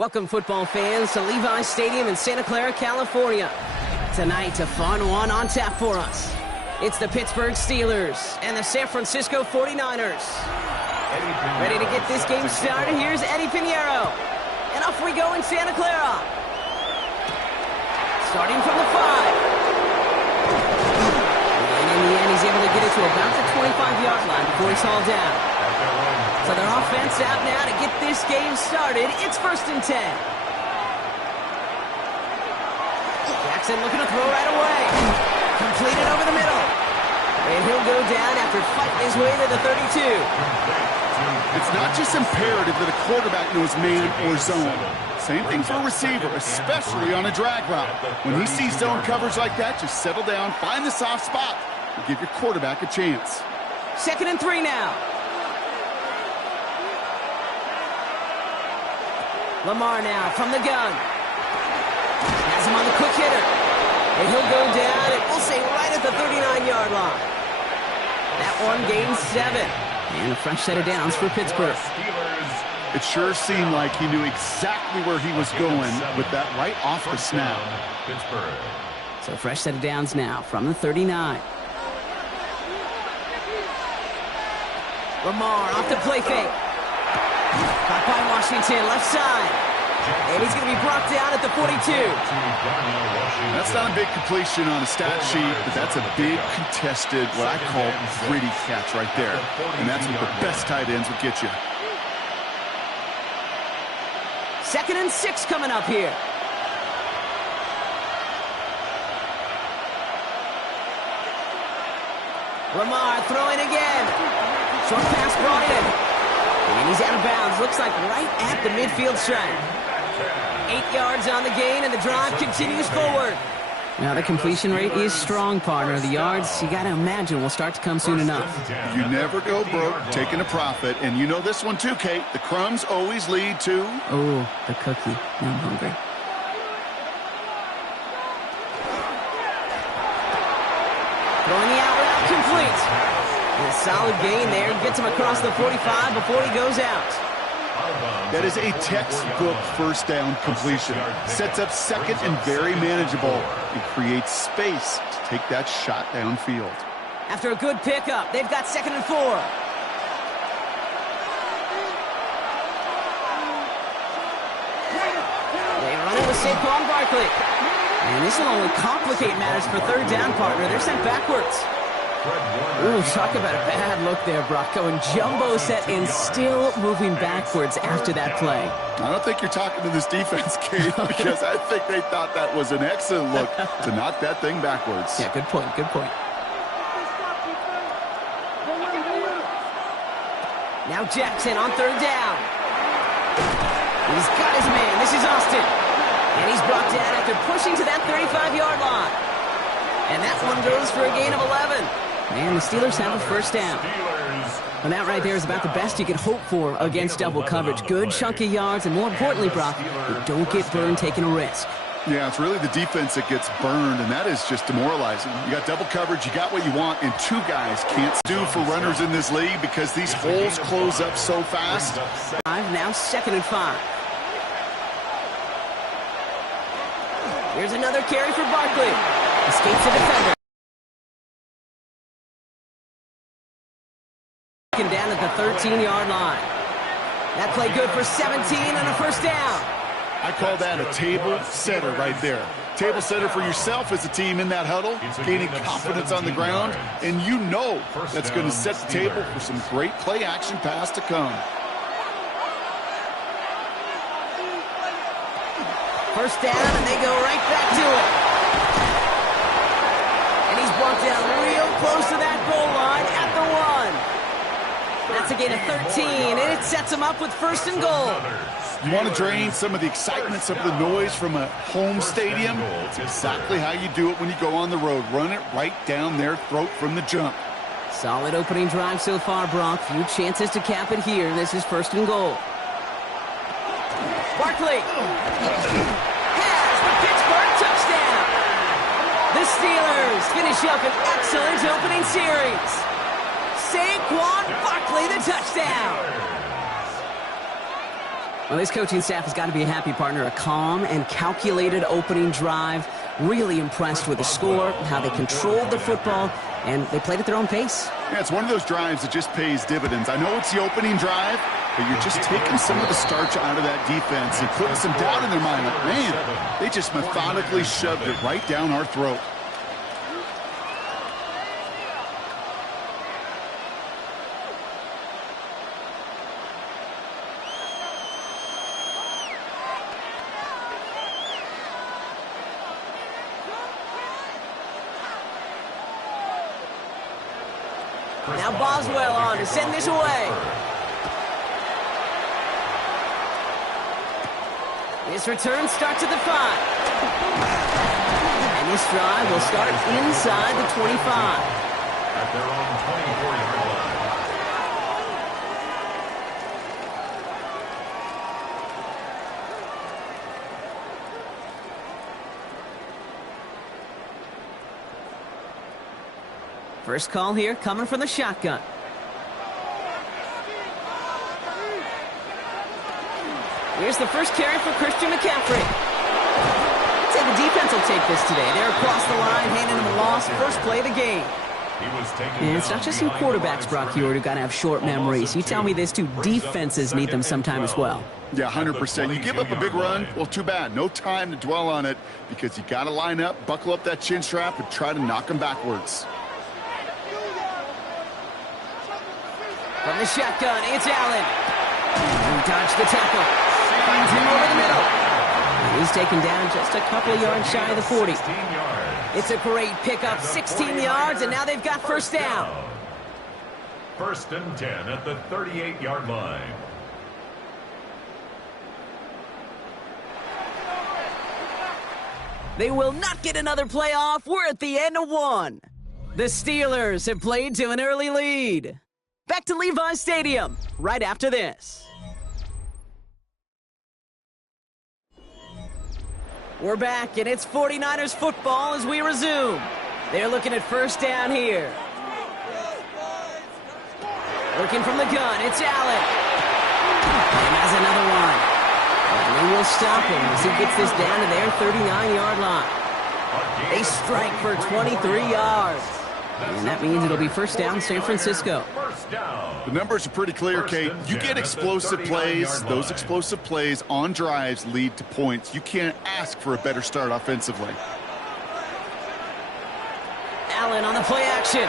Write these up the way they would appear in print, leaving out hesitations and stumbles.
Welcome, football fans, to Levi's Stadium in Santa Clara, California. Tonight, a fun one on tap for us. It's the Pittsburgh Steelers and the San Francisco 49ers. Ready to get this game started? Here's Eddie Pinheiro. And off we go in Santa Clara. Starting from the 5. And in the end, he's able to get it to about the 25-yard line before he's hauled down. So their offense out now to get this game started. It's 1st and 10. Jackson looking to throw right away. Completed over the middle. And he'll go down after fighting his way to the 32. It's not just imperative that a quarterback knows man or zone. Same thing for a receiver, especially on a drag route. When he sees zone coverage like that, just settle down, find the soft spot, and give your quarterback a chance. 2nd and 3 now. Lamar now from the gun. Has him on the quick hitter. And he'll go down, and we'll say right at the 39-yard line. That one gains 7. And a fresh set of downs for Pittsburgh. It sure seemed like he knew exactly where he was going with that right off the snap. So fresh set of downs now from the 39. Lamar off the play fake. Caught by Washington, left side. And he's going to be brought down at the 42. That's not a big completion on a stat sheet, but that's a big contested, what I call gritty catch right there. And that's what the best tight ends will get you. 2nd and 6 coming up here. Lamar throwing again. Short pass brought in. And he's out of bounds. Looks like right at the midfield stripe. 8 yards on the gain, and the drive continues forward. Now, the completion rate is strong, partner. The yards, you got to imagine, will start to come soon enough. You never go broke taking a profit. And you know this one too, Kate. The crumbs always lead to... Oh, the cookie. Now I'm hungry. Throwing the out route complete. And a solid gain there. Gets him across the 45 before he goes out. That is a textbook first down completion. Sets up second and very manageable and creates space to take that shot downfield. After a good pickup, they've got 2nd and 4. They run it with Saquon Barkley. And this will only complicate matters for 3rd down, partner. They're sent backwards. Ooh, talk about a bad look there, Brock. Going jumbo set and still moving backwards after that play. I don't think you're talking to this defense, Kate, because I think they thought that was an excellent look to knock that thing backwards. Yeah, good point, good point. Now Jackson on 3rd down. He's got his man. This is Austin. And he's brought down after pushing to that 35-yard line. And that one goes for a gain of 11. And the Steelers have a 1st down. And that right there is about the best you could hope for against double coverage. Good chunky yards, and more importantly, Brock, you don't get burned taking a risk. Yeah, it's really the defense that gets burned, and that is just demoralizing. You got double coverage, you got what you want, and 2 guys can't do for runners in this league because these holes close up so fast. Now 2nd and 5. Here's another carry for Barkley. Escapes the defender. Down at the 13-yard line. That play good for 17 and a 1st down. I call that a table setter right there. Table setter for yourself as a team in that huddle, gaining confidence on the ground, and you know that's going to set the table for some great play action pass to come. 1st down, and they go right back to it. And he's brought down real close to that goal line at the 1. That's a gain of 13, and it sets him up with 1st and goal. You want to drain some of the excitement, some of the noise from a home stadium? It's exactly how you do it when you go on the road. Run it right down their throat from the jump. Solid opening drive so far, Brock. Few chances to cap it here. This is 1st and goal. Barkley has the Pittsburgh touchdown. The Steelers finish up an excellent opening series. Saquon Barkley, the touchdown. Well, this coaching staff has got to be a happy partner. A calm and calculated opening drive. Really impressed with the score, how they controlled the football, and they played at their own pace. Yeah, it's one of those drives that just pays dividends. I know it's the opening drive, but you're just taking some of the starch out of that defense and putting some doubt in their mind. Like, man, they just methodically shoved it right down our throat. Now Boswell on to send this away. This return starts at the 5. And this drive will start inside the 25. At their own 24-yard line. First call here coming from the shotgun. Here's the first carry for Christian McCaffrey. I'd say the defense will take this today. They're across the line, handing him a loss. First play of the game. And it's not just some quarterbacks, Brock Huard, who got to have short memories. You tell me this too. Defenses need them sometime as well. Yeah, 100%. You give up a big run, well, too bad. No time to dwell on it because you got to line up, buckle up that chin strap, and try to knock them backwards. From the shotgun, it's Allen. He dodged the tackle. Finds him over the middle. And he's taken down just a couple of yards shy of the 40. It's a great pickup, 16 yards, and now they've got first down. First and 10 at the 38-yard line. They will not get another play off. We're at the end of one. The Steelers have played to an early lead. Back to Levi's Stadium right after this. We're back, and it's 49ers football as we resume. They're looking at first down here. Working from the gun, it's Allen. And has another one. And they will stop him as he gets this down to their 39-yard line. They strike for 23 yards. And that means it'll be first down, San Francisco. The numbers are pretty clear, Kate. You get explosive plays. Those explosive plays on drives lead to points. You can't ask for a better start offensively. Allen on the play action.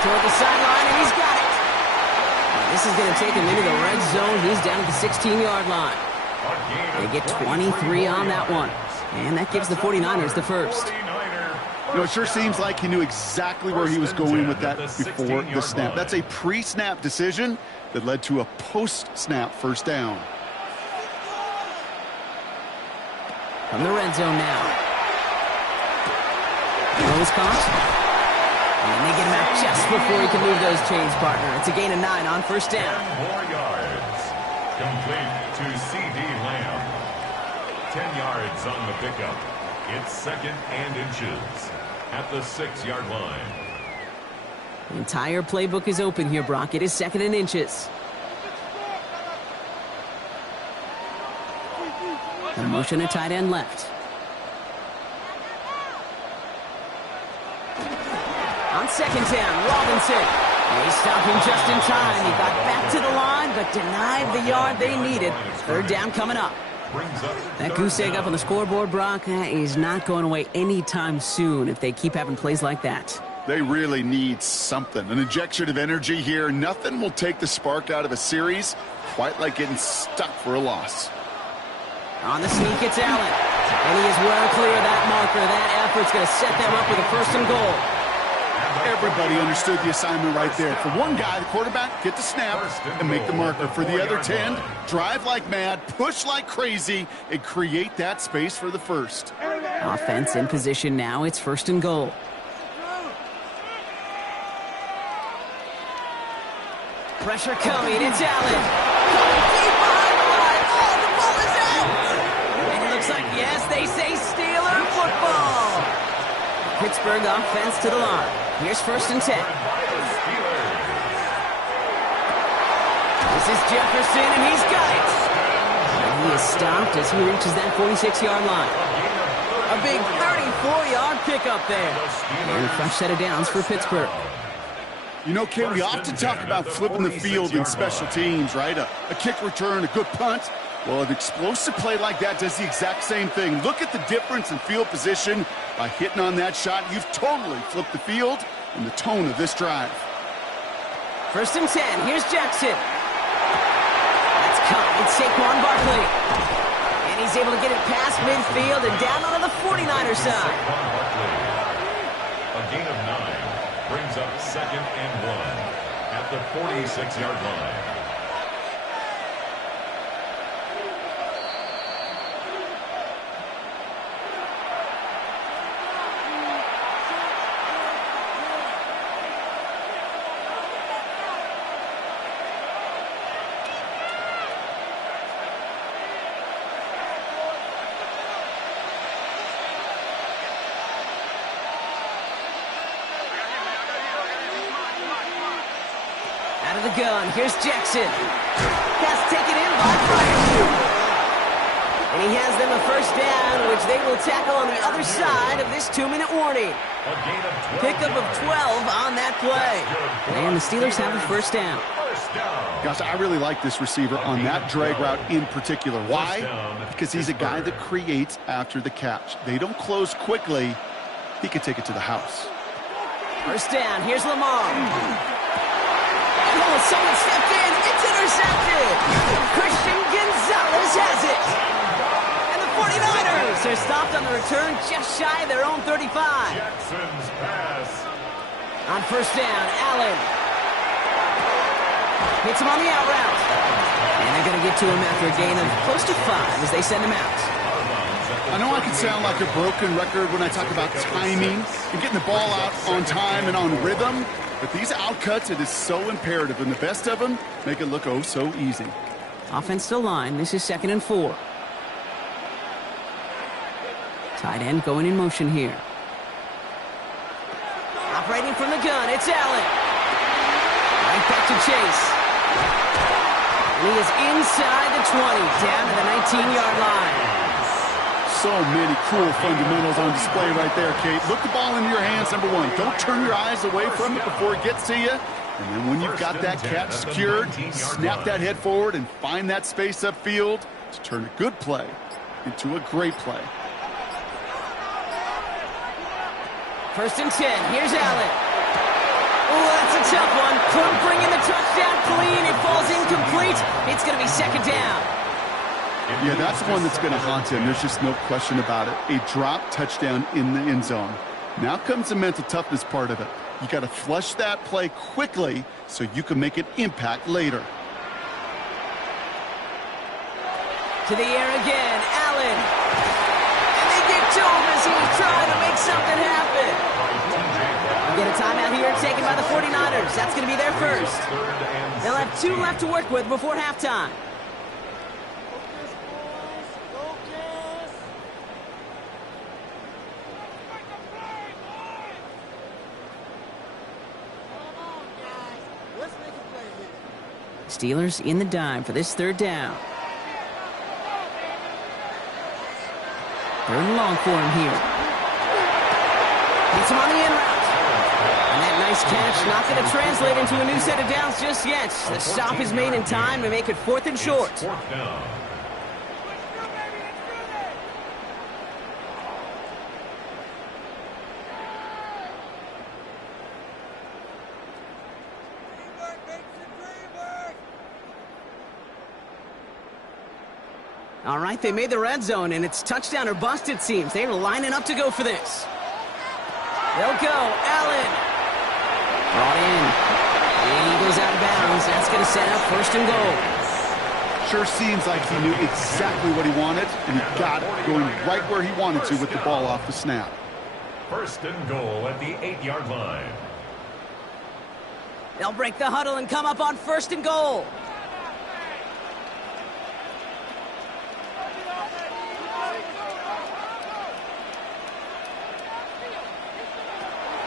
Toward the sideline, and he's got it. And this is going to take him into the red zone. He's down at the 16-yard line. They get 23 on that one. And that gives the 49ers the first. You know, it sure seems like he knew exactly where he was going with that before the snap. That's a pre-snap decision that led to a post-snap first down. From the red zone now. Throws caught. And they get him out just before he can move those chains, partner. It's a gain of 9 on first down. 4 yards. Complete to C.D. Lamb. 10 yards on the pickup. It's second and inches at the 6-yard line. The entire playbook is open here, Brock. It is second and inches. The motion at tight end left. On second down, Robinson. They stopped him just in time. He got back to the line, but denied the yard they needed. Third down coming up. That goose egg up on the scoreboard, Brock, is not going away anytime soon if they keep having plays like that. They really need something, an injection of energy here. Nothing will take the spark out of a series quite like getting stuck for a loss. On the sneak, it's Allen. And he is well clear of that marker. That effort's going to set them up with a first and goal. Everybody understood the assignment right there. For one guy, the quarterback, get the snap and make the marker. For the other 10, drive like mad, push like crazy, and create that space for the first. Offense in position now. It's first and goal. Pressure coming. It's Allen. Going deep behind the line. Oh, the ball is out. And it looks like, yes, they say Steeler football. Pittsburgh offense to the line. Here's first and 10. This is Jefferson, and he's got it. And he is stopped as he reaches that 46-yard line. A big 34-yard pickup there. And a fresh set of downs for Pittsburgh. You know, Kate, we often talk about flipping the field in special teams, right? A kick return, a good punt. Well, an explosive play like that does the exact same thing. Look at the difference in field position. By hitting on that shot, you've totally flipped the field and the tone of this drive. 1st and 10. Here's Jackson. That's caught. It's Saquon Barkley. And he's able to get it past midfield and down onto the 49er side. A gain of 9 brings up 2nd and 1 at the 46-yard line. Out of the gun, here's Jackson. Pass taken in by Freiermuth. And he has them a 1st down, which they will tackle on the other side of this 2-minute warning. Pickup of 12 on that play. And the Steelers have a 1st down. Gosh, I really like this receiver on that drag route in particular. Why? Because he's a guy that creates after the catch. They don't close quickly. He could take it to the house. 1st down, here's Lamar. Oh, someone stepped in. It's intercepted. Christian Gonzalez has it. And the 49ers are stopped on the return just shy of their own 35. Jackson's pass. On 1st down, Allen. Hits him on the out route. And they're going to get to him after a gain of close to 5 as they send him out. I know I can sound like a broken record when I talk about timing and getting the ball out on time and on rhythm. But these outcuts, it is so imperative, and the best of them make it look oh so easy. Offensive line, this is 2nd and 4. Tight end going in motion here. Operating from the gun, it's Allen. Right back to Chase. And he is inside the 20, down to the 19-yard line. So many cool fundamentals on display right there, Kate. Look the ball into your hands, number 1. Don't turn your eyes away from it before it gets to you. And then when you've got that catch secured, snap that head forward and find that space upfield to turn a good play into a great play. 1st and 10. Here's Allen. Oh, that's a tough one. Couldn't bring in the touchdown clean. It falls incomplete. It's going to be 2nd down. Yeah, that's one that's going to haunt him. There's just no question about it. A drop touchdown in the end zone. Now comes the mental toughness part of it. You got to flush that play quickly so you can make an impact later. To the air again, Allen. And they get to him as he was trying to make something happen. We get a timeout here taken by the 49ers. That's going to be their 1st. They'll have 2 left to work with before halftime. Steelers in the dime for this 3rd down. 3rd and long for him here. Gets him on the in route. And that nice catch not going to translate into a new set of downs just yet. The stop is made in time to make it 4th and short. 4th down. All right, they made the red zone, and it's touchdown or bust, it seems. They're lining up to go for this. They'll go. Allen. Brought in. And he goes out of bounds. That's going to set up 1st and goal. Sure seems like he knew exactly what he wanted, and he got it going right where he wanted to with the ball off the snap. 1st and goal at the 8-yard line. They'll break the huddle and come up on 1st and goal.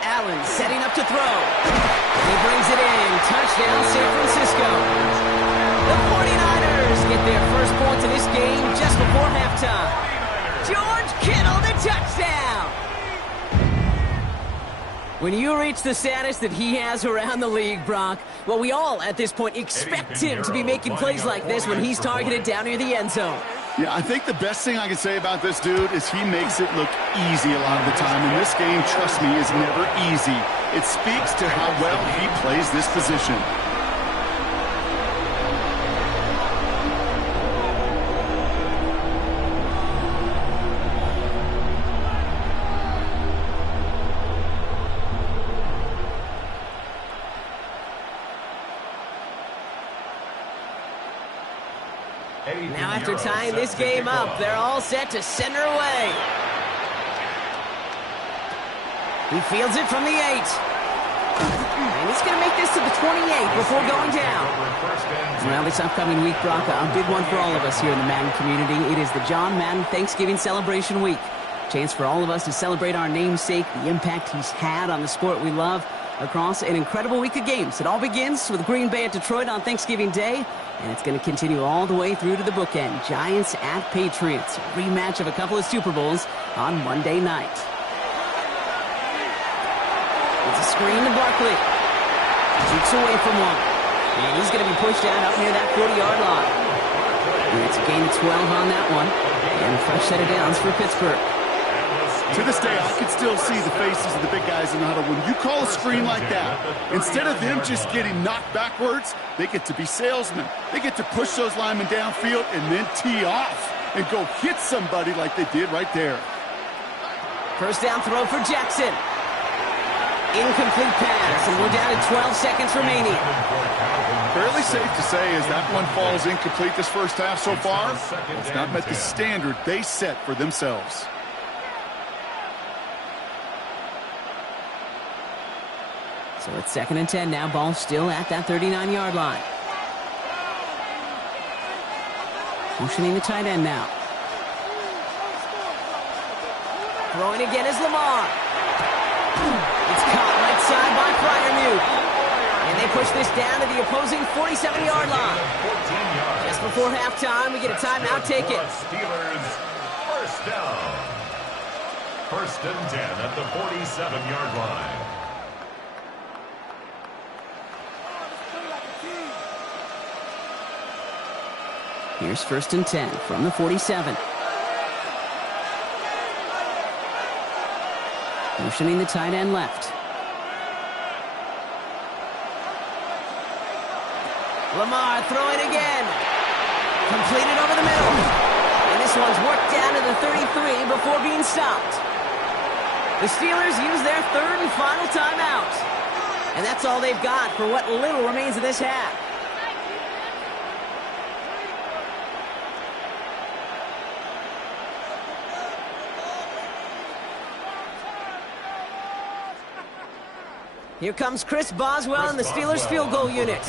Allen setting up to throw. He brings it in. Touchdown, San Francisco. The 49ers get their first points of this game just before halftime. George Kittle, the touchdown! When you reach the status that he has around the league, Brock, well, we all at this point expect him to be making plays like this when he's targeted down near the end zone. Yeah, I think the best thing I can say about this dude is he makes it look easy a lot of the time. And this game, trust me, is never easy. It speaks to how well he plays this position. Now after tying this game up, they're all set to send her away. He fields it from the 8. And he's going to make this to the 28 before going down. Well, this upcoming week, Brock, a big one for all of us here in the Madden community. It is the John Madden Thanksgiving Celebration Week. Chance for all of us to celebrate our namesake, the impact he's had on the sport we love, across an incredible week of games. It all begins with Green Bay at Detroit on Thanksgiving Day, and it's going to continue all the way through to the bookend. Giants at Patriots, a rematch of a couple of Super Bowls on Monday night. It's a screen to Barkley. Cheeks away from one. And he's going to be pushed out up near that 40-yard line. And it's a gain of 12 on that one. And a fresh set of downs for Pittsburgh. To this day, I can still see the faces of the big guys in the huddle. When you call a screen like that, instead of them just getting knocked backwards, they get to be salesmen. They get to push those linemen downfield and then tee off and go hit somebody like they did right there. First down throw for Jackson. Incomplete pass, and we're down to 12 seconds remaining. Fairly safe to say as that one falls incomplete this first half so far, it's not met the standard they set for themselves. So it's 2nd and 10 now. Ball still at that 39-yard line. Motioning the tight end now. Throwing again is Lamar. It's caught right side by Freiermuth. And they push this down to the opposing 47-yard line. Just before halftime, we get a timeout. Take it. Steelers first down. 1st and 10 at the 47-yard line. Here's 1st and 10 from the 47. Motioning the tight end left. Lamar throwing again. Completed over the middle. And this one's worked down to the 33 before being stopped. The Steelers use their 3rd and final timeout. And that's all they've got for what little remains of this half. Here comes Chris Boswell and the Steelers field goal unit.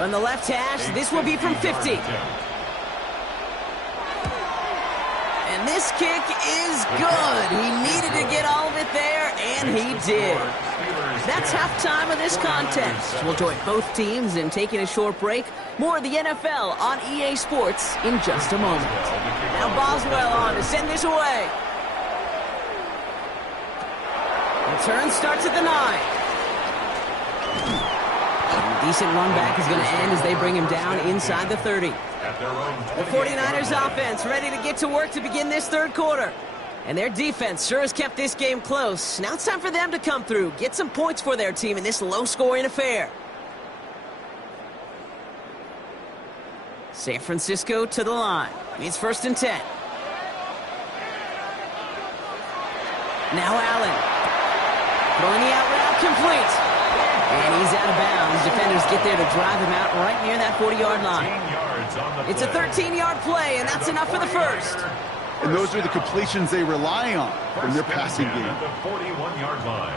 On the left hash, this will be from 50. And this kick is good. He needed to get all of it there, and he did. That's halftime of this contest. We'll join both teams in taking a short break. More of the NFL on EA Sports in just a moment. Now Boswell on to send this away. Return starts at the 9. Decent run back is going to end as they bring him down inside the 30. The 49ers offense ready to get to work to begin this 3rd quarter. And their defense sure has kept this game close. Now it's time for them to come through, get some points for their team in this low-scoring affair. San Francisco to the line. It's 1st and 10. Now Allen. Throwing the out route complete. And he's out of bounds. Defenders get there to drive him out right near that 40-yard line. It's a 13-yard play, and that's enough for the first. And those are the completions they rely on from their passing game. The 41-yard line.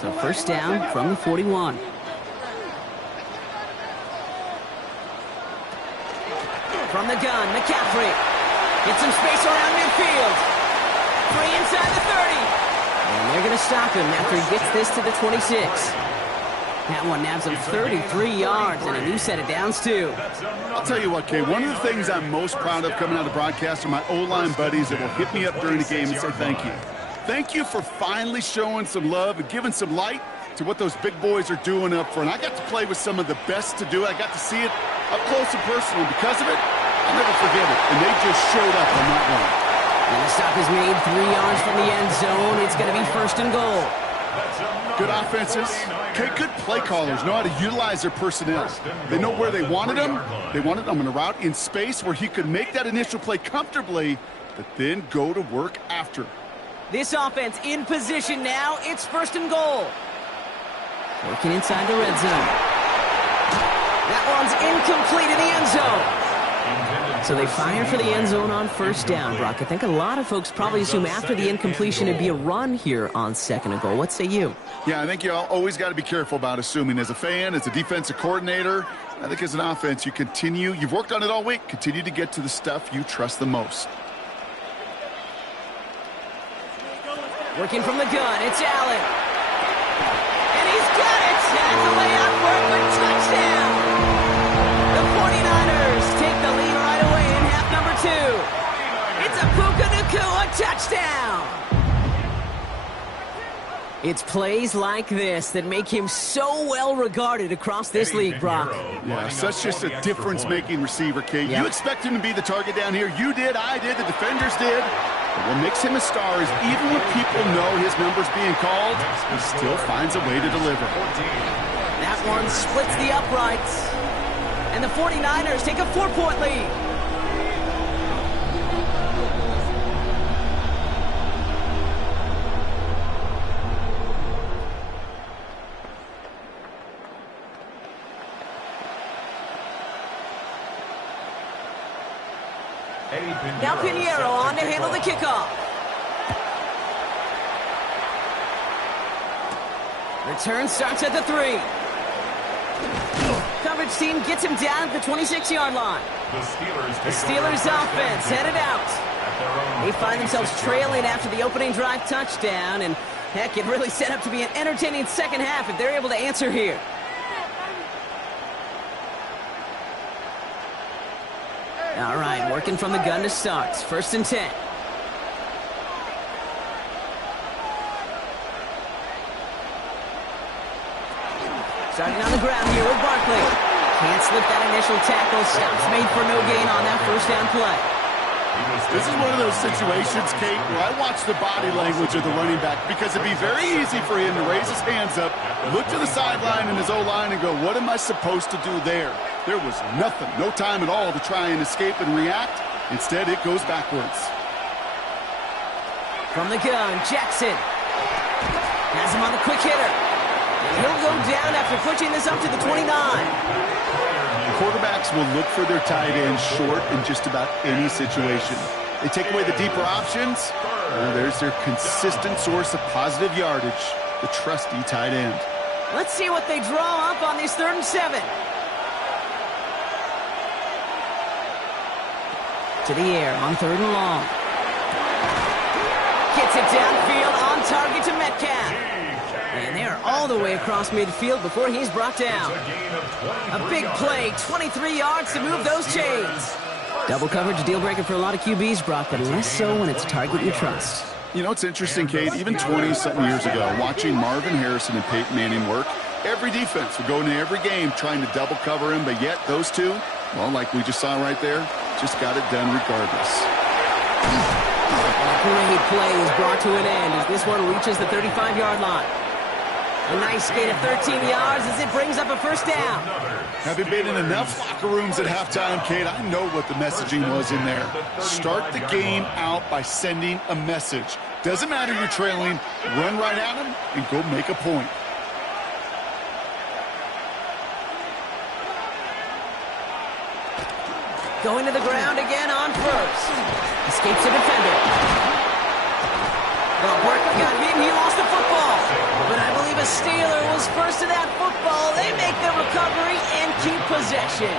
So first down from the 41. From the gun, McCaffrey. Gets some space around midfield. Free inside the 30. And they're going to stop him after he gets this to the 26. That one nabs him 33 yards and a new set of downs, too. I'll tell you what, Kay, one of the things I'm most proud of coming out of the broadcast are my O-line buddies that will hit me up during the game and say thank you. Thank you for finally showing some love and giving some light to what those big boys are doing up front. I got to play with some of the best to do it. I got to see it up close and personal. Because of it, I'll never forget it. And they just showed up on that one. And the stop is made 3 yards from the end zone. It's going to be 1st and goal. Good offenses. Okay, good play callers know how to utilize their personnel. They know where they wanted them. They wanted them in a route in space where he could make that initial play comfortably, but then go to work after. This offense in position now. It's 1st and goal. Working inside the red zone. That one's incomplete in the end zone. So they fire for the end zone on 1st down, Brock. I think a lot of folks probably assume after the incompletion it'd be a run here on 2nd and goal. What say you? Yeah, I think you always got to be careful about assuming. As a fan, as a defensive coordinator, I think as an offense, you've worked on it all week, continue to get to the stuff you trust the most. Working from the gun, it's Allen. And he's got it! That's a layup for a quick touchdown! The 49ers take the lead right away in half number 2. It's a Puka Nacua touchdown! It's plays like this that make him so well regarded across this league, Brock. Yeah, such just a difference-making receiver, Kate. Yep. You expect him to be the target down here. You did, I did, the defenders did. But what makes him a star is even when people know his number's being called, he still finds a way to deliver. That one splits the uprights. And the 49ers take a 4-point lead. Now Pinheiro on to handle the kickoff. Return starts at the 3. Coverage team gets him down at the 26-yard line. The Steelers offense headed out. They find themselves trailing after the opening drive touchdown, and heck, it really set up to be an entertaining second half if they're able to answer here. All right, working from the gun to start. 1st and 10. Starting on the ground here with Barkley. Can't slip that initial tackle. Stops made for no gain on that 1st down play. This is one of those situations, Kate, where I watch the body language of the running back because it'd be very easy for him to raise his hands up, look to the sideline and his O-line and go, what am I supposed to do there? There was nothing, no time at all to try and escape and react. Instead, it goes backwards. From the gun, Jackson has him on the quick hitter. And he'll go down after pushing this up to the 29. Quarterbacks will look for their tight end short in just about any situation. They take away the deeper options. There's their consistent source of positive yardage, the trusty tight end. Let's see what they draw up on this 3rd and 7. To the air on 3rd and long. Gets it downfield on target to Metcalf. And they're all the way across midfield before he's brought down. A big play, 23 yards to move those chains. Double coverage, deal breaker for a lot of QBs, Brock, but less so when it's a target you trust. You know, it's interesting, Kate, even 20-something years ago, watching Marvin Harrison and Peyton Manning work, every defense would go into every game trying to double cover him, but yet those two, well, like we just saw right there, just got it done regardless. A great play is brought to an end as this one reaches the 35-yard line. A nice gain of 13 yards as it brings up a 1st down. Having been in enough locker rooms at halftime, Kate, I know what the messaging was in there. Start the game out by sending a message. Doesn't matter you're trailing, run right at them and go make a point. Going to the ground again on 1st. Escapes a defender. Well, Barkley got hit and he lost the football. But I believe a Steeler was first to that football. They make the recovery and keep possession.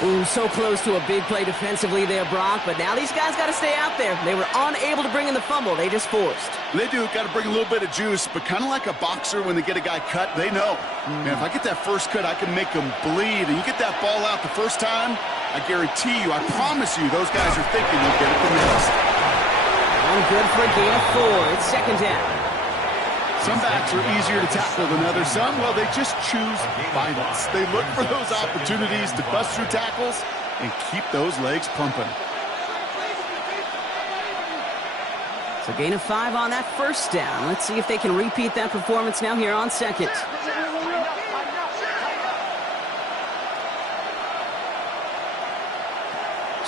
Ooh, so close to a big play defensively there, Brock, but now these guys got to stay out there. They were unable to bring in the fumble. They just forced. They do. Got to bring a little bit of juice, but kind of like a boxer when they get a guy cut, they know. Man, if I get that first cut, I can make them bleed. And you get that ball out the first time, I guarantee you, I promise you, those guys are thinking they'll get it the next. One good for a gain of 4. It's second down. Some backs are easier to tackle than others. Some, well, they just choose violence. They look for those opportunities to bust through tackles and keep those legs pumping. So gain of 5 on that first down. Let's see if they can repeat that performance now here on second.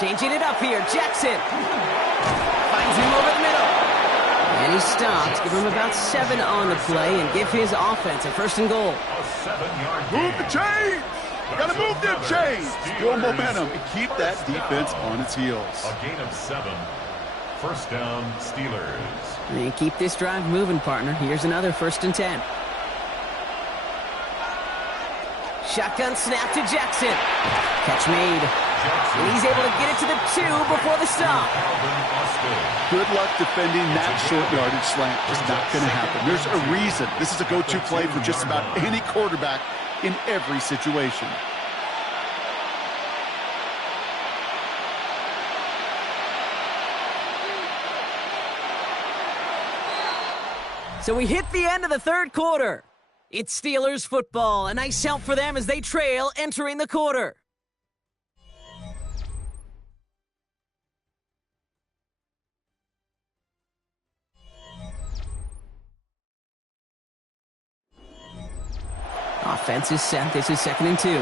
Changing it up here. Jackson finds him over the middle. And he stops. Give him about 7 on the play and give his offense a first and goal. Move the chains! Gotta move them chains! Build momentum and keep that defense on its heels. A gain of 7. First down, Steelers. And keep this drive moving, partner. Here's another first and 10. Shotgun snap to Jackson. Catch made. And he's able to get it to the 2 before the stop. Good luck defending that short yardage slant. Just not going to happen. There's a reason. This is a go-to play for just about any quarterback in every situation. So we hit the end of the third quarter. It's Steelers football. A nice help for them as they trail entering the quarter. Offense is set. This is second and 2. They'll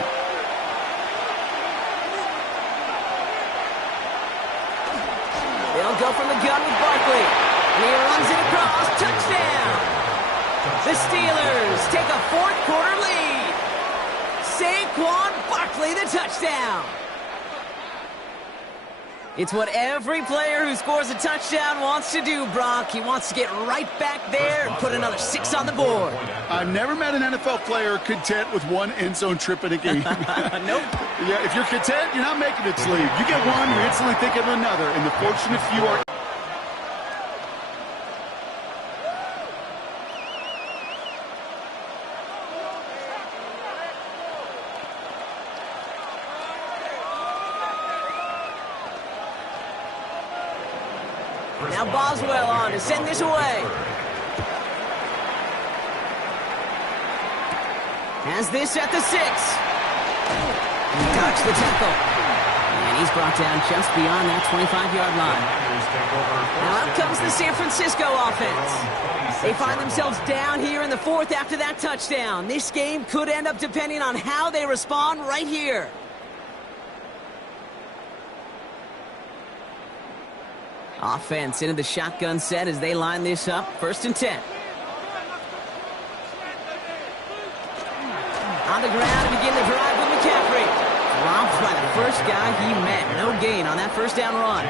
go from the gun with Barkley. And he runs it across. Touchdown! The Steelers take a fourth-quarter lead. Saquon Barkley, the touchdown. It's what every player who scores a touchdown wants to do, Brock. He wants to get right back there and put another 6 on the board. I've never met an NFL player content with one end zone trip in a game. Nope. Yeah, if you're content, you're not making it sleep. You get one, you're instantly thinking of another. And the fortunate few are... Now Boswell on to send this away. Has this at the 6. He dodged the tackle. And he's brought down just beyond that 25-yard line. Now out comes the San Francisco offense. They find themselves down here in the 4th after that touchdown. This game could end up depending on how they respond right here. Offense into the shotgun set as they line this up. First and 10. On the ground to begin the drive with McCaffrey. Dropped by the first guy he met. No gain on that first down run.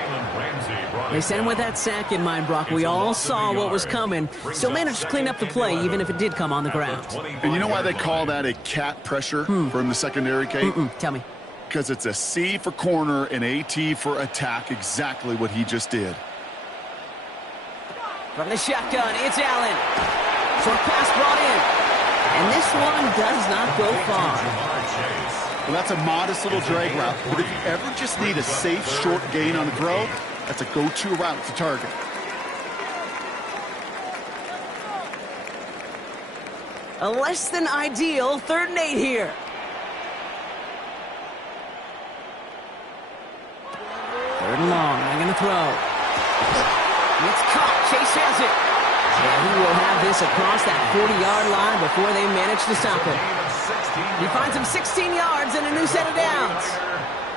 They sent him with that sack in mind, Brock. We all saw what was coming. Still managed to clean up the play, even if it did come on the ground. And you know why they call that a cat pressure from the secondary, Kate? Tell me. Because it's a C for corner and a T for attack, exactly what he just did. From the shotgun, it's Allen. Short pass brought in. And this one does not go far. Well, that's a modest little drag route. But if you ever just need a safe, short gain on a throw, that's a go-to route to target. A less than ideal 3rd and 8 here. Third and long, they're going to throw. It's caught. Chase has it. And he will have this across that 40-yard line before they manage to stop him. He finds him 16 yards and a new set of downs.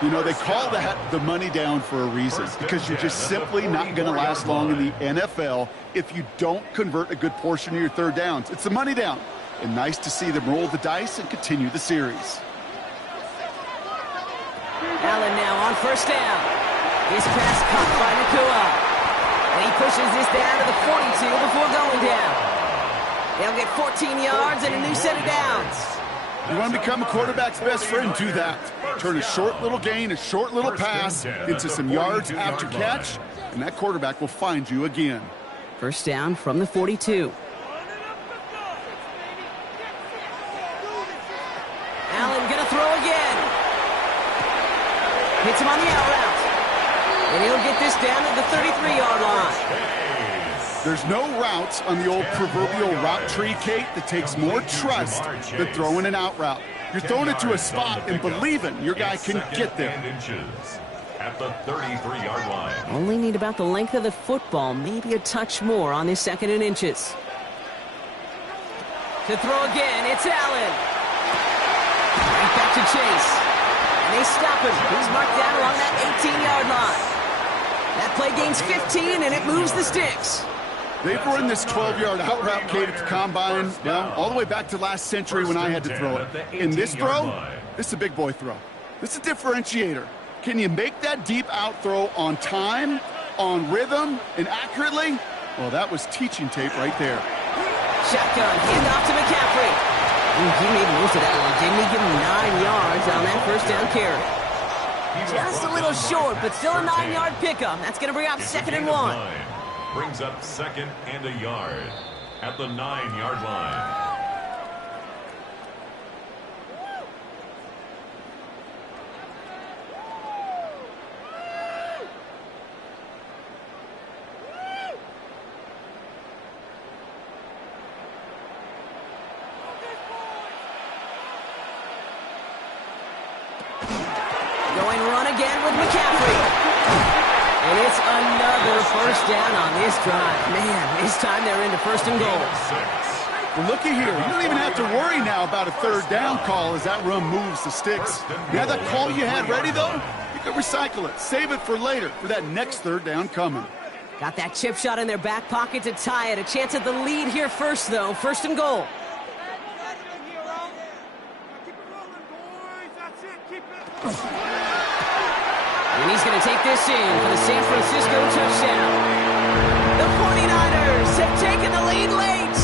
You know, they call that the money down for a reason, because you're just simply not going to last long in the NFL if you don't convert a good portion of your third downs. It's the money down. And nice to see them roll the dice and continue the series. Allen now on first down. His pass caught by Nacua. And he pushes this down to the 42 before going down. They'll get 14 yards and a new set of downs. You want to become a quarterback's best friend, do that. Turn a short little gain, a short little pass into some yards after catch, and that quarterback will find you again. First down from the 42. Allen gonna throw again. Hits him on the out route. And he'll get this down at the 33-yard line. There's no routes on the old proverbial route tree, Kate, that takes more trust than throwing an out route. You're throwing it to a spot and believing your guy can get there. At the 33-yard line. Only need about the length of the football, maybe a touch more on this 2nd and inches. To throw again, it's Allen. Right back to Chase. And they stop him. He's marked down along that 18-yard line. That play gains 15, and it moves the sticks. They've run this 12-yard out route, Kate, at the combine, well, all the way back to last century when I had to throw it. In this throw, this is a big boy throw. This is a differentiator. Can you make that deep out throw on time, on rhythm, and accurately? Well, that was teaching tape right there. Shotgun, handoff to McCaffrey. He made most of that one, didn't he? Give him 9 yards on that first down carry. Just a little short, but still a 9-yard pickup. That's going to bring up 2nd and 1. Brings up 2nd and a yard at the 9-yard line. Going run again with McCaffrey. And it's another first down on this drive. Man, this time they're into 1st and goal. Well, looky here. You don't even have to worry now about a 3rd down call as that run moves the sticks. Now that call you had ready, though, you can recycle it. Save it for later for that next 3rd down coming. Got that chip shot in their back pocket to tie it. A chance at the lead here first, though. 1st and goal. And he's going to take this in for the San Francisco touchdown. The 49ers have taken the lead late.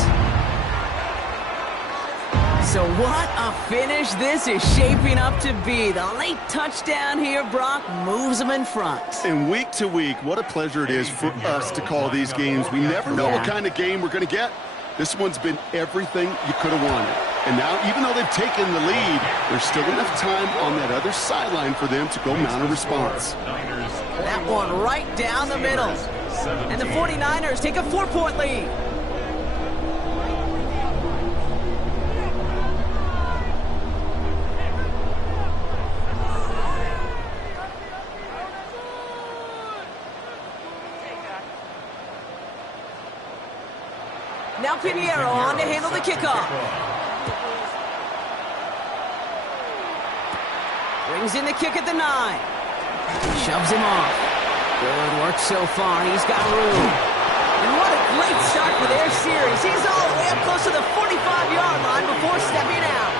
So what a finish this is shaping up to be. The late touchdown here, Brock, moves them in front. And week to week, what a pleasure it is for us to call these games. We never know what kind of game we're going to get. This one's been everything you could have wanted. And now, even though they've taken the lead, there's still enough time on that other sideline for them to go mount a response. That one right down the middle. And the 49ers take a 4-point lead. Now Pinheiro on to handle the kickoff. Brings in the kick at the 9. Shoves him off. Good work so far. He's got room. And what a great start for their series. He's all the way up close to the 45-yard line before stepping out.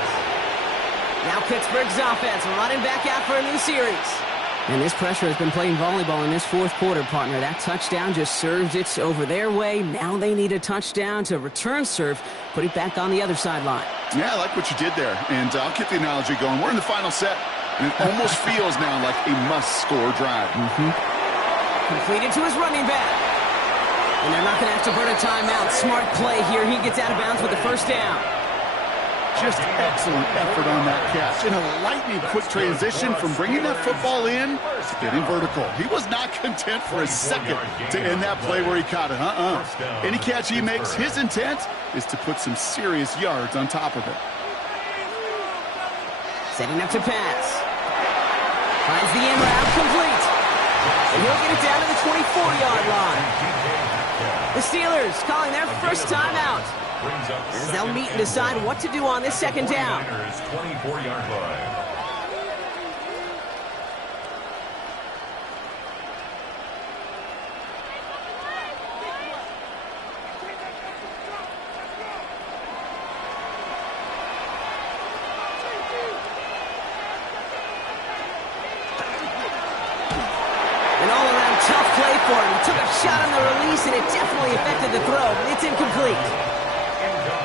Now Pittsburgh's offense running back out for a new series. And this pressure has been playing volleyball in this 4th quarter, partner. That touchdown just served it over their way. Now they need a touchdown to return serve, put it back on the other sideline. Yeah, I like what you did there. And I'll get the analogy going. We're in the final set, and it almost feels now like a must-score drive. Completed to his running back. And they're not going to have to burn a timeout. Smart play here. He gets out of bounds with the first down. Just excellent effort on that catch. In a lightning-quick transition from bringing that football in to getting vertical. He was not content for a second to end that play where he caught it. Any catch he makes, his intent is to put some serious yards on top of it. Setting up to pass. Finds the in route complete. And he'll get it down to the 24-yard line. The Steelers calling their first timeout. As they'll meet and decide what to do on this second down. 24-yard line. Tough play for him. He took a shot on the release, and it definitely affected the throw. It's incomplete.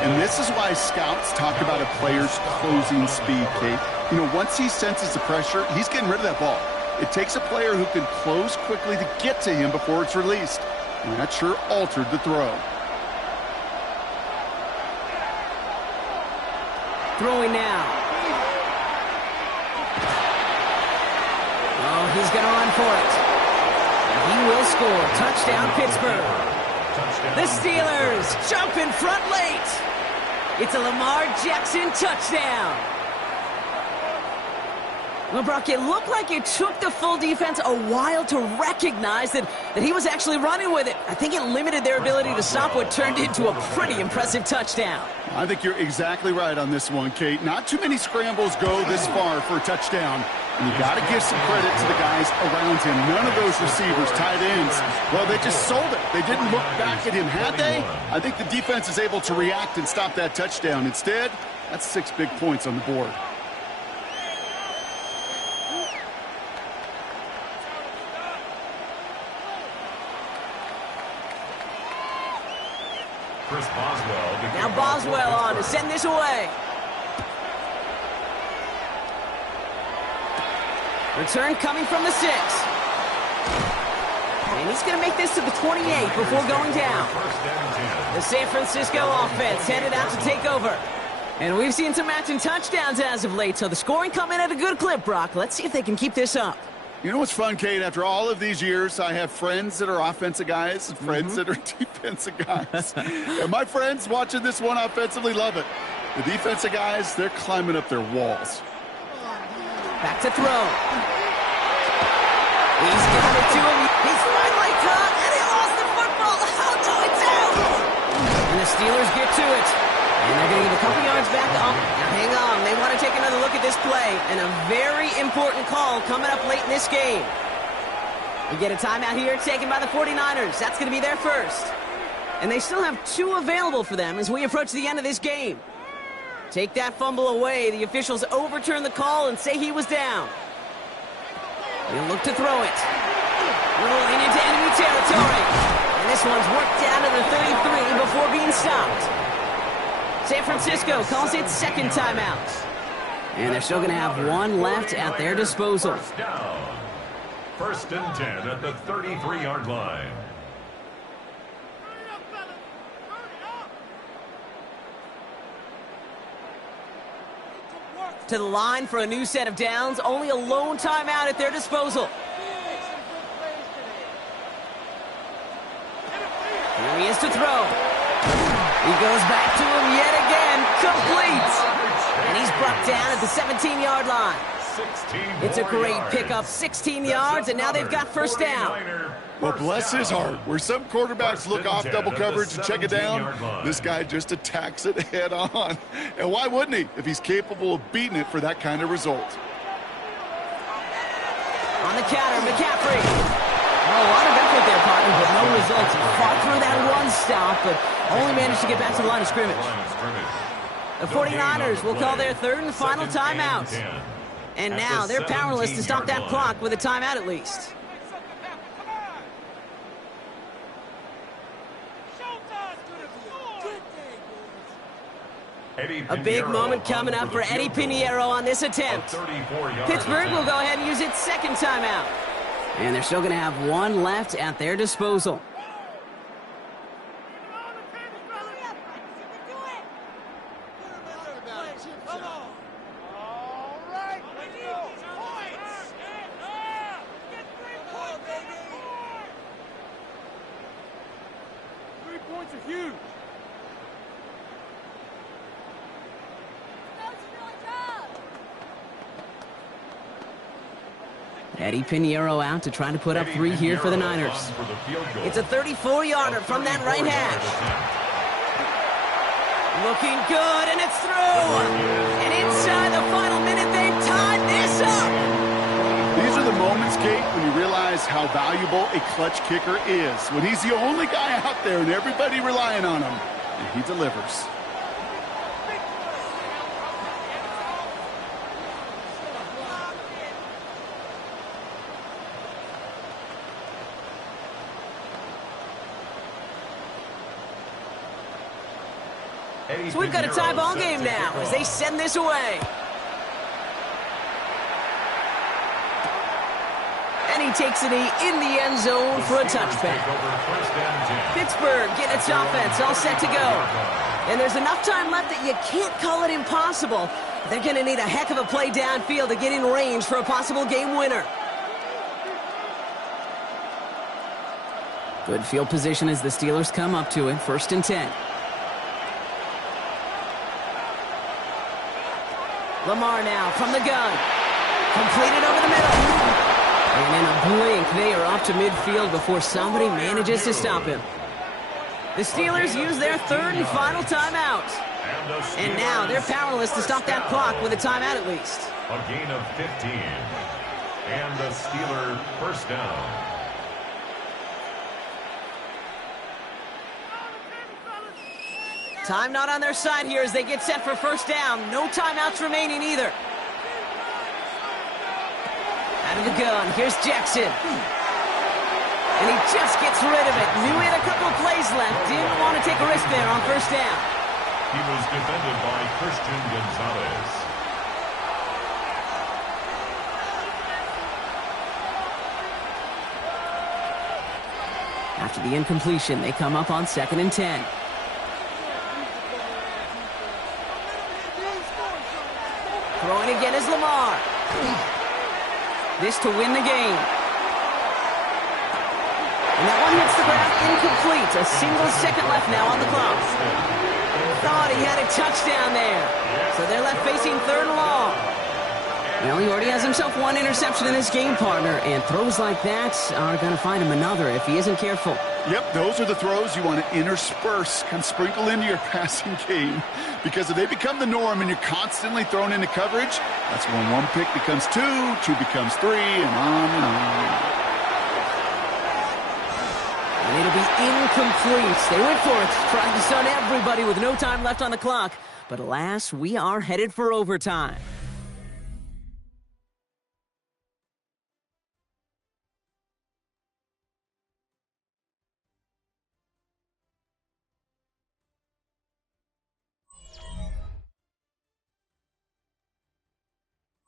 And this is why scouts talk about a player's closing speed, Kate. You know, once he senses the pressure, he's getting rid of that ball. It takes a player who can close quickly to get to him before it's released. And that sure altered the throw. Throwing now. Oh, he's going to run for it. And he will score. Touchdown, Pittsburgh. The Steelers jump in front late. It's a Lamar Jackson touchdown. Well, Brock, it looked like it took the full defense a while to recognize that he was actually running with it. I think it limited their ability to stop what turned into a pretty impressive touchdown. I think you're exactly right on this one, Kate. Not too many scrambles go this far for a touchdown. And you got to give some credit to the guys around him. None of those receivers, tight ends, well, they just sold it. They didn't look back at him. Had they? I think the defense is able to react and stop that touchdown. Instead, that's 6 big points on the board. Chris Boswell. Now Boswell on to send this away. Return coming from the 6. And he's going to make this to the 28 before going down. The San Francisco offense headed out to take over. And we've seen some matching touchdowns as of late, so the scoring coming at a good clip, Brock. Let's see if they can keep this up. You know what's fun, Kate? After all of these years, I have friends that are offensive guys and friends that are defensive guys. And my friends watching this one offensively love it. The defensive guys, they're climbing up their walls. Back to throw. He's giving it to him. He's finally done, and he lost the football. How do it down? And the Steelers get to it. And they're going to get a couple yards back up. Now hang on. They want to take another look at this play. And a very important call coming up late in this game. We get a timeout here taken by the 49ers. That's going to be their first. And they still have 2 available for them as we approach the end of this game. Take that fumble away. The officials overturn the call and say he was down. He'll look to throw it. Rolling into enemy territory. And this one's worked down to the 33 before being stopped. San Francisco calls it second timeout. And they're still going to have 1 left at their disposal. First down. 1st and 10 at the 33-yard line. To the line for a new set of downs. Only a lone timeout at their disposal. Here he is to throw. He goes back to him yet again. Complete. And he's brought down at the 17-yard line. It's a great pickup. 16 yards, and now they've got first down. Well, bless his heart. Where some quarterbacks look off double coverage and check it down, this guy just attacks it head on. And why wouldn't he if he's capable of beating it for that kind of result? On the counter, McCaffrey. Oh, a lot of effort there, partner, but no results. He fought through that run stop, but only managed to get back to the line of scrimmage. The 49ers will call their 3rd and final timeout. And now they're powerless to stop that clock with a timeout at least. A big moment coming up for Eddie Pinheiro on this attempt. Pittsburgh will go ahead and use its second timeout. And they're still going to have 1 left at their disposal. Eddie Pinheiro out to try to put up 3 here for the Niners. It's a 34-yarder from that right hash. Looking good, and it's through. And inside the final minute, they've tied this up. These are the moments, Kate, when you realize how valuable a clutch kicker is. When he's the only guy out there and everybody relying on him, and he delivers. So we've got a tie ball game now as they send this away. And he takes it in the end zone for a touchback. Pittsburgh getting its offense all set to go. And there's enough time left that you can't call it impossible. They're going to need a heck of a play downfield to get in range for a possible game winner. Good field position as the Steelers come up to it. 1st and 10. Lamar now from the gun. Completed over the middle. And in a blink, they are off to midfield before somebody manages to stop him. The Steelers use their 3rd and final timeout. And now they're powerless to stop that clock with a timeout at least. A gain of 15. And the Steeler first down. Time not on their side here as they get set for first down. No timeouts remaining either. Out of the gun, here's Jackson. And he just gets rid of it. Knew he had a couple of plays left. Didn't want to take a risk there on first down. He was defended by Christian Gonzalez. After the incompletion, they come up on 2nd and 10. Throwing again is Lamar. This to win the game. And that one hits the ground incomplete. A single second left now on the clock. Thought he had a touchdown there. So they're left facing 3rd and long. Well, he already has himself one interception in his game, partner, and throws like that are going to find him another if he isn't careful. Yep, those are the throws you want to intersperse, kind of sprinkle into your passing game. Because if they become the norm and you're constantly thrown into coverage, that's when 1 pick becomes 2, 2 becomes 3, and on and on. And it'll be incomplete. They went for it, trying to stun everybody with no time left on the clock. But alas, we are headed for overtime.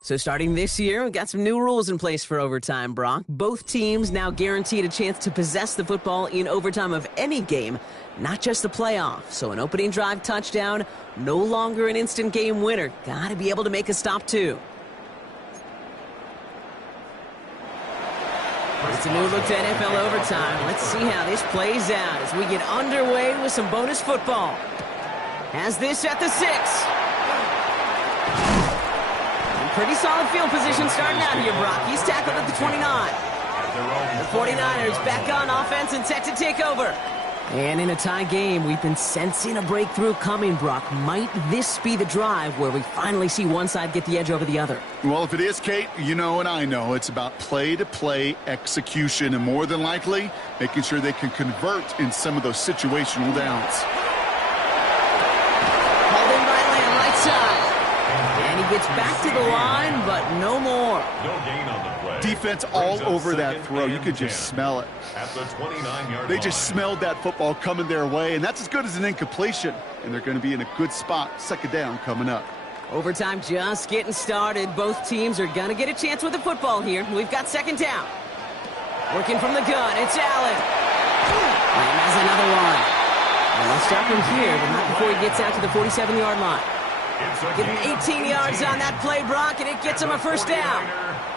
So starting this year, we've got some new rules in place for overtime, Brock. Both teams now guaranteed a chance to possess the football in overtime of any game, not just the playoff. So an opening drive touchdown, no longer an instant game winner. Got to be able to make a stop, too. It's a new look to NFL overtime. Let's see how this plays out as we get underway with some bonus football. Has this at the 6. Pretty solid field position starting out here, Brock. He's tackled at the 29. The 49ers back on offense and set to take over. And in a tie game, we've been sensing a breakthrough coming, Brock. Might this be the drive where we finally see one side get the edge over the other? Well, if it is, Kate, you know and I know it's about play-to-play execution and more than likely making sure they can convert in some of those situational downs. Hauled in by Lamb, right side. And he gets back to the line, but no more. No gain on the play. Defense all over that throw. You could just smell it. At the 29-yard They just smelled that football coming their way, and that's as good as an incompletion. And they're going to be in a good spot. 2nd down coming up. Overtime just getting started. Both teams are going to get a chance with the football here. We've got 2nd down. Working from the gun, it's Allen. Lamb has another one. And let's stop him here, but not before he gets out to the 47-yard line. Getting 18 yards on that play, Brock, and it gets him a 1st down.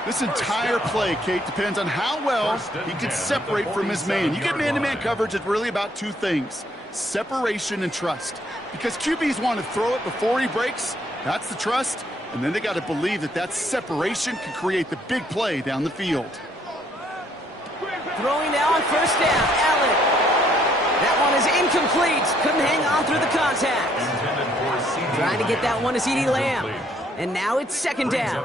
This entire play, Kate, depends on how well he can separate from his man. You get man-to-man coverage, it's really about 2 things, separation and trust. Because QBs want to throw it before he breaks, that's the trust, and then they got to believe that that separation can create the big play down the field. Throwing now on 1st down, Allen. That one is incomplete. Couldn't hang on through the contact. Trying to get that one to CeeDee Lamb. And now it's 2nd down.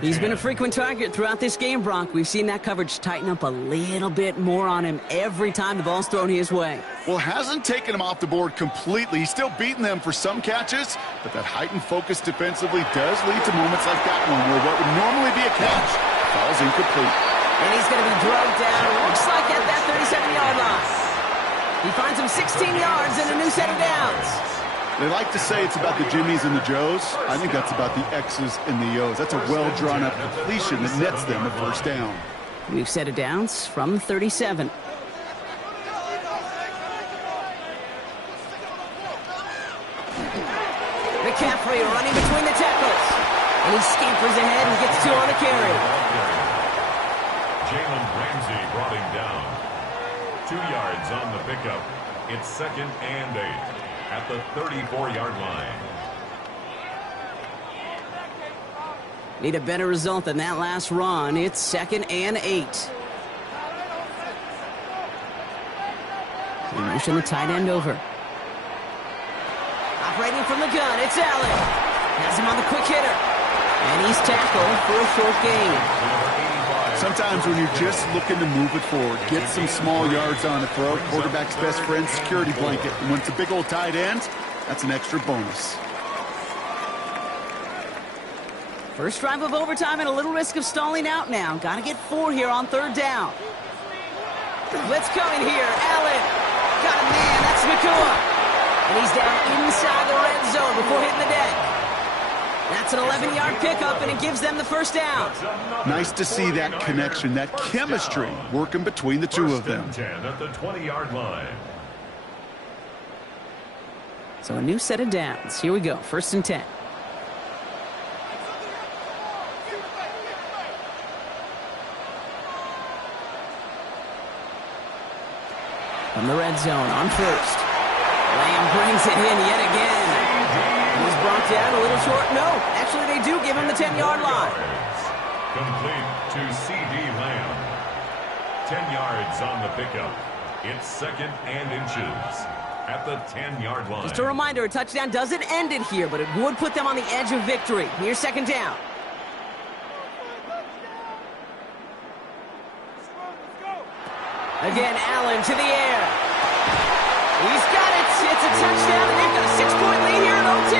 He's been a frequent target throughout this game, Brock. We've seen that coverage tighten up a little bit more on him every time the ball's thrown his way. Well, hasn't taken him off the board completely. He's still beating them for some catches, but that heightened focus defensively does lead to moments like that one where what would normally be a catch falls incomplete. And he's going to be drugged down, looks like at that 37-yard line. He finds him 16 yards and a new set of downs. They like to say it's about the Jimmies and the Joes. I think that's about the X's and the O's. That's a well-drawn-up completion that nets them a first down. We've set it downs from 37. McCaffrey running between the tackles. And he scampers ahead and gets 2 on the carry. Jalen Ramsey brought him down. 2 yards on the pickup. It's 2nd and 8 at the 34-yard line. Need a better result than that last run. It's 2nd and 8. They motion the tight end over. Operating from the gun, it's Allen. Has him on the quick hitter. And he's tackled for a short gain. Sometimes when you're just looking to move it forward, get some small yards on a throw, quarterback's best friend, security blanket. And when it's a big old tight end, that's an extra bonus. First drive of overtime and a little risk of stalling out now. Got to get 4 here on 3rd down. Blitz coming here. Allen. Got a man. That's Nakua. And he's down inside the red zone before hitting the deck. That's an 11-yard pickup, and it gives them the first down. Nice to see that connection, that chemistry working between the two of them. 10 at the 20-yard line. So a new set of downs. Here we go. 1st and 10. From the red zone on 1st. Lamb brings it in yet again. He's brought down a little short. No, actually they do give him the 10-yard line. Complete to C.D. Lamb. 10 yards on the pickup. It's 2nd and inches at the 10-yard line. Just a reminder, a touchdown doesn't end it here, but it would put them on the edge of victory. Here's 2nd down. Again, Allen to the air. He's got it. It's a touchdown, and they've got a 6-point lead here in OT.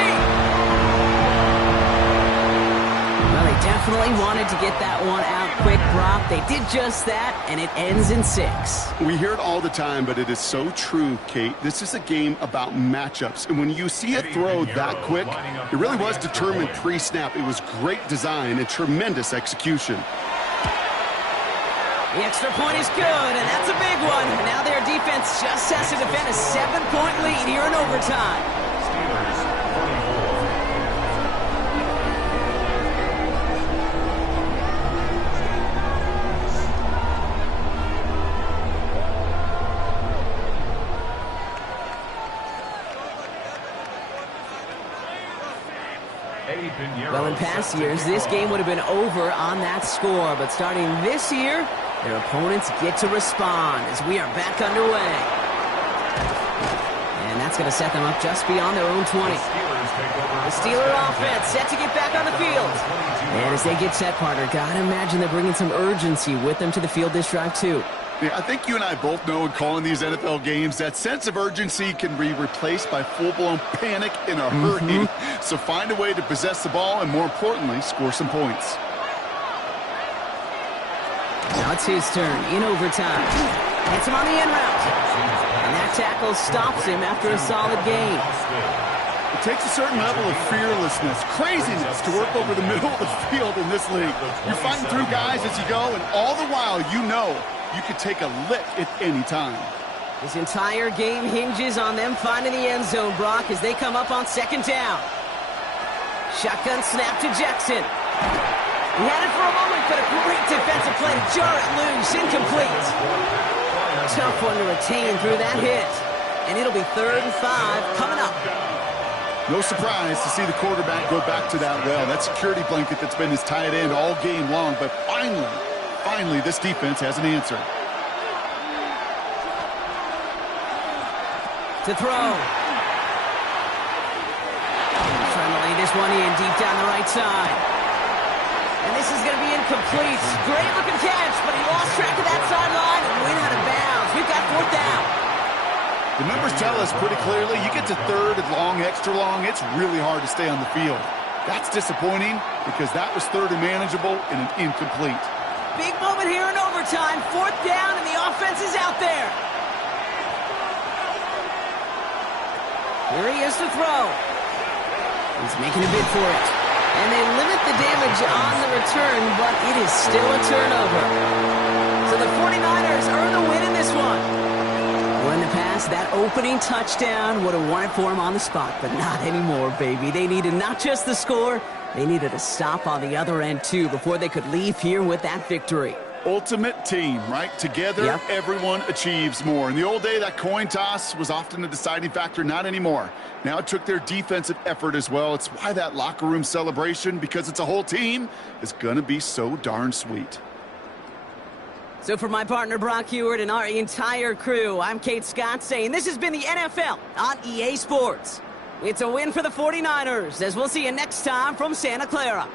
Well, they definitely wanted to get that one out quick, Brock. They did just that, and it ends in 6. We hear it all the time, but it is so true, Kate. This is a game about matchups, and when you see a throw that quick, it really was determined pre-snap. It was great design and tremendous execution. The extra point is good, and that's a big one. Now their defense just has to defend a 7-point lead here in overtime. Steelers 24. Well, in past years, this game would have been over on that score, but starting this year, their opponents get to respond as we are back underway. And that's going to set them up just beyond their own 20. The Steeler offense set to get back on the field. And as they get set, partner, gotta imagine they're bringing some urgency with them to the field this drive, too. Yeah, I think you and I both know in calling these NFL games that sense of urgency can be replaced by full-blown panic in a hurry. So find a way to possess the ball and, more importantly, score some points. Now it's his turn in overtime. Hits him on the end route. And that tackle stops him after a solid gain. It takes a certain level of fearlessness, craziness to work over the middle of the field in this league. You're fighting through guys as you go, and all the while you know you could take a lick at any time. This entire game hinges on them finding the end zone, Brock, as they come up on 2nd down. Shotgun snap to Jackson. He had it for a moment, but a great defensive play to jar it loose. Incomplete. Tough one to retain through that hit. And it'll be 3rd and 5 coming up. No surprise to see the quarterback go back to that well. That security blanket that's been his tight end all game long, but finally, this defense has an answer. To throw. Trying to lay this one in deep down the right side. And this is going to be incomplete. Great looking catch, but he lost track of that sideline and went out of bounds. We've got 4th down. The numbers tell us pretty clearly, you get to 3rd and long, extra long, it's really hard to stay on the field. That's disappointing because that was 3rd and manageable and an incomplete. Big moment here in overtime. 4th down, and the offense is out there. Here he is to throw. He's making a bid for it. And they limit the damage on the return, but it is still a turnover. So the 49ers earn the win in this one. Well, in the past, that opening touchdown would have won it for him on the spot, but not anymore, baby. They needed not just the score, they needed a stop on the other end, too, before they could leave here with that victory. Ultimate team, right? Together, everyone achieves more. In the old day, that coin toss was often a deciding factor. Not anymore. Now it took their defensive effort as well. It's why that locker room celebration, because it's a whole team, is going to be so darn sweet. So for my partner Brock Huard and our entire crew, I'm Kate Scott saying this has been the NFL on EA Sports. It's a win for the 49ers, as we'll see you next time from Santa Clara.